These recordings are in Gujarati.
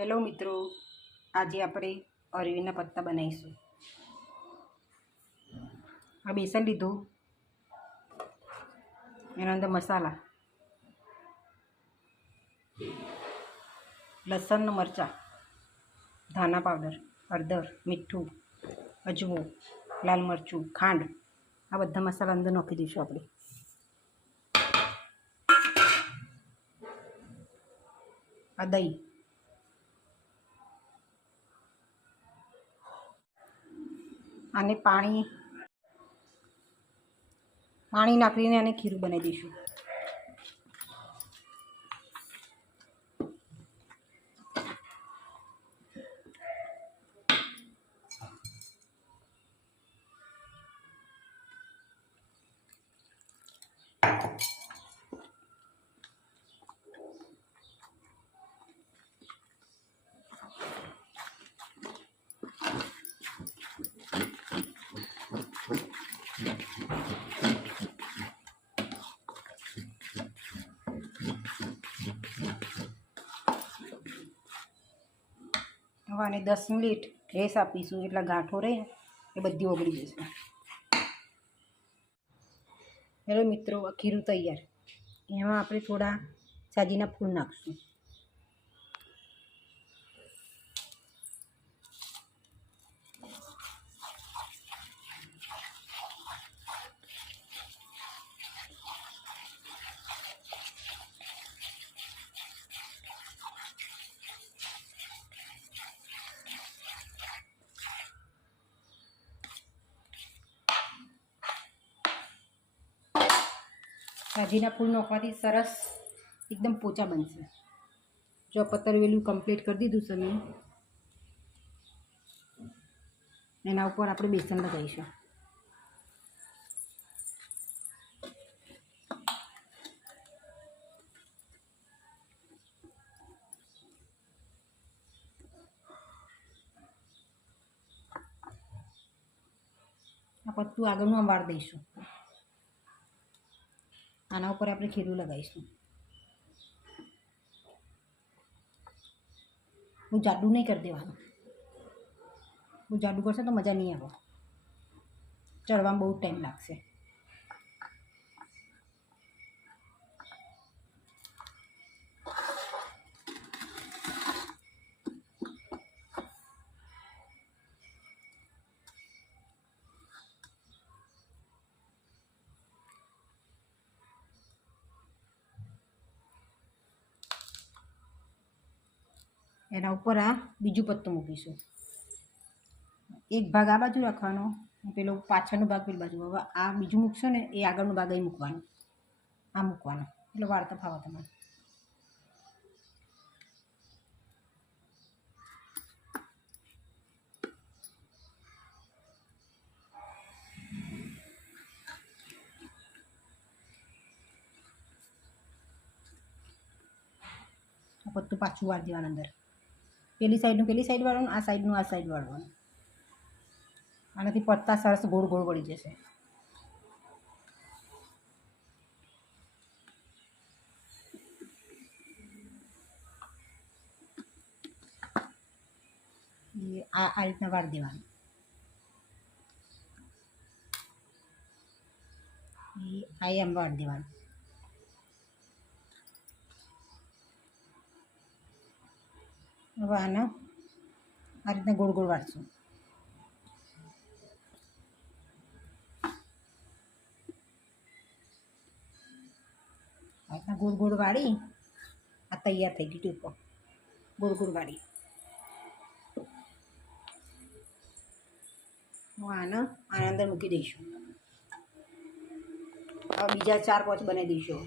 હેલો મિત્રો, આજે આપણે અરવીના પત્તા બનાવીશું. આ બેસન લીધું, એના અંદર મસાલા, લસણ મરચાં, ધાણા પાવડર, હળદર, મીઠું, અજમો, લાલ મરચું, ખાંડ, આ બધા મસાલા અંદર નાખી દઈશું આપણે. આ દહીં, અને પાણી નાખીને આને ખીરું બનાવી દઈશું. હવે આને 10 મિનિટ રેસ આપીશું, એટલા ગાંઠો રહે એ બધી ઓગળી જશે. હેલો મિત્રો, આ ખીરું તૈયાર. એમાં આપણે થોડા સાજીના ફૂલ નાખીશું. સાજીના ફૂલ નાખવાથી સરસ એકદમ પોચા બનશે. જો પતરવેલું કમ્પ્લીટ કરી દીધું છે મેં, એના ઉપર આપણે બેસન લગાવીશું. આ પત્તું આગળનું આમ વાળ દઈશું. આના ઉપર આપણે ખીરું લગાવીશું. બહુ જાડું નહીં કરી દેવાનું. બહુ જાડું કરશે તો મજા નહીં આવે, ચડવામાં બહુ ટાઈમ લાગશે. એના ઉપર આ બીજું પત્તું મૂકીશું. એક ભાગ આ બાજુ રાખવાનો, પેલો પાછળનો ભાગ પેલી બાજુ. હવે આ બીજું મૂકશો ને એ આગળનો ભાગ અહીં મૂકવાનો, આ મૂકવાનો, એટલે વાળતા ફાવો તમારે. આ પત્તું પાછું વાળી દેવાનું અંદર. પેલી સાઈડનું પેલી સાઈડ વાળવાનું, આ સાઈડનું આ સાઈડ વાળવાનું. આનાથી પત્તા સરસ ગોળ ગોળ વળી જશે. આ રીતના વાળી દેવાનું. આ એમ વાળી દેવાનું. હવે આને આ રીતના ગોળ ગોળ વાળશું. આ રીતના ગોળ ગોળ વાળી આ તૈયાર થઈ ગઈ ટૂંકો. ગોળ ગોળ વાળી હું આના અંદર મૂકી દઈશું. હવે બીજા 4-5 બનાવી દઈશું.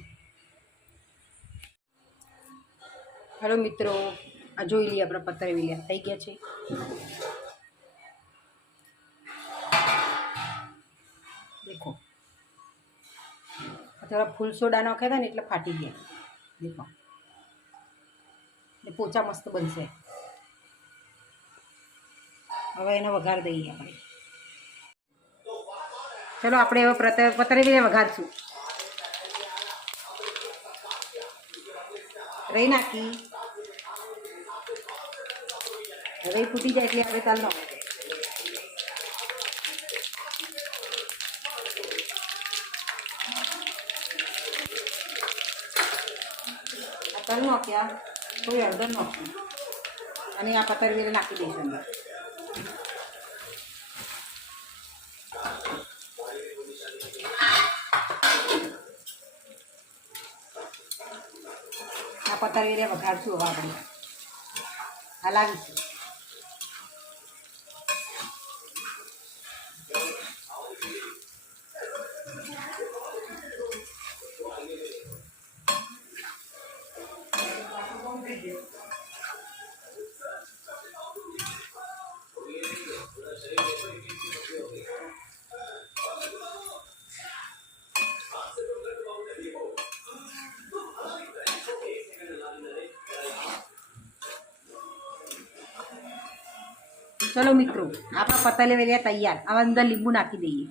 હેલો મિત્રો, આ જોઈ લઈએ આપણા પતરવેલિયા થઈ ગયા છે. દેખો, થોડા ફૂલ સોડા નાખ્યા હતા ને એટલે ફાટી ગયા. દેખો, એટલે પોચા મસ્ત બનશે. હવે એને વઘાર દઈએ આપણે. ચલો આપણે હવે પતરવેલિયા વઘારશું. રહી નાખી. હવે એ ફૂટી જાય એટલે આપણે તાલ નાખો. આ તલ નાખ્યા કોઈ હળદર નાખશું અને આ પતરવેલ નાખી દઈશું અંદર. આ પતરવેલે વઘારશું હવે આપણે હલાવીશું. ચલો મિત્રો, આપણા પતંગ વેલિયા તૈયાર. હવે અંદર લીંબુ નાખી દઈએ.